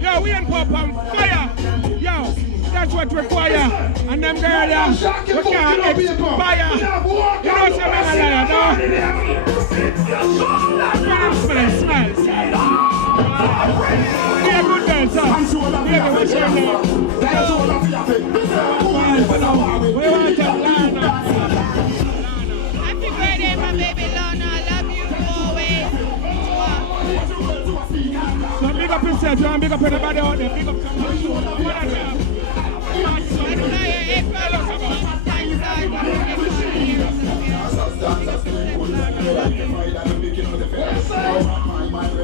Yo, we ain't pop on fire. Yo, that's what require. And them girls, we can't expire. You know some man like that, no? Smile. Yeah, good girl, sir. Yeah, what's your name? We want to Lana. Happy birthday, my baby Lana. I love you always. So big up yourself, you big up everybody out there. Big up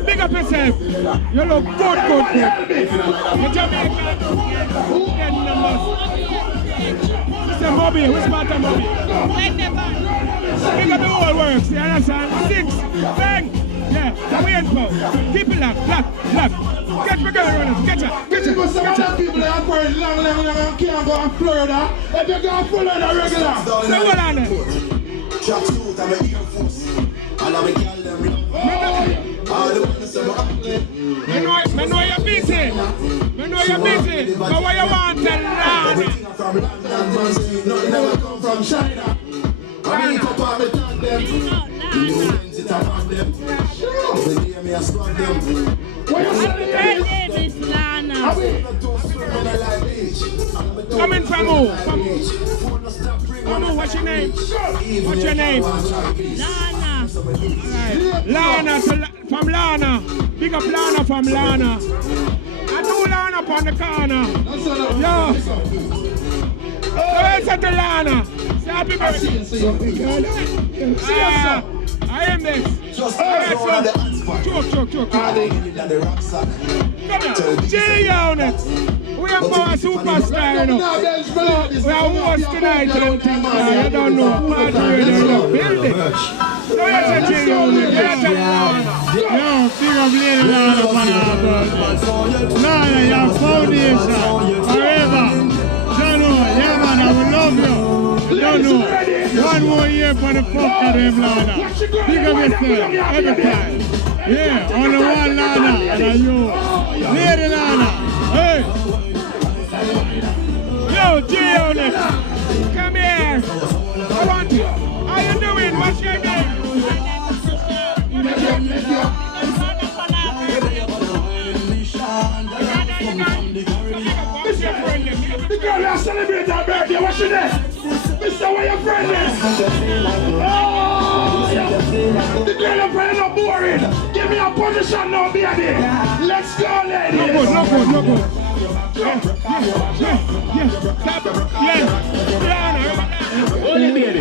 Big up yourself. You look good. You're Jamaican. Get numbers. Mr. Bobby, who's part of Bobby? Big up the whole works, you understand? 6, bang! Yeah, we ain't power. Keep it locked. Get me girl runners, get ya. Some of the people that are going long and can't go to Florida. If you go to Florida regular. So what on it? I know you're busy. But what you want to learn? Nothing never come from China. I mean, Papa, me thank them. Coming from who? What's your name? Lana. From Lana. Big up Lana from Lana. I do Lana up on the corner. Yo. Where's the Lana? Say happy birthday. I am this. Choke. Come here. J-Unit. We are more superstar, you know. We are worse tonight, I don't know. Build it. So here's a J-Unit. Yo, big up Lady Lana on our birthday. Lana, your foundation. Forever. Don't know. Yeah, man, I will love you. Don't know. One more year for the fuck of them, Lana. Big up yourself. Every time. Yeah, on the one Lana. And you. Lady Lana. Hey. Yo, G-Unit, come here. I want you. How you doing? What's your name? The girl that celebrates her birthday, what's your name? Mister, where your friend is? Oh, yeah. The girl that friend not boring. Give me a position now, baby. Let's go, lady. No good. Yeah. Lana. Only baby.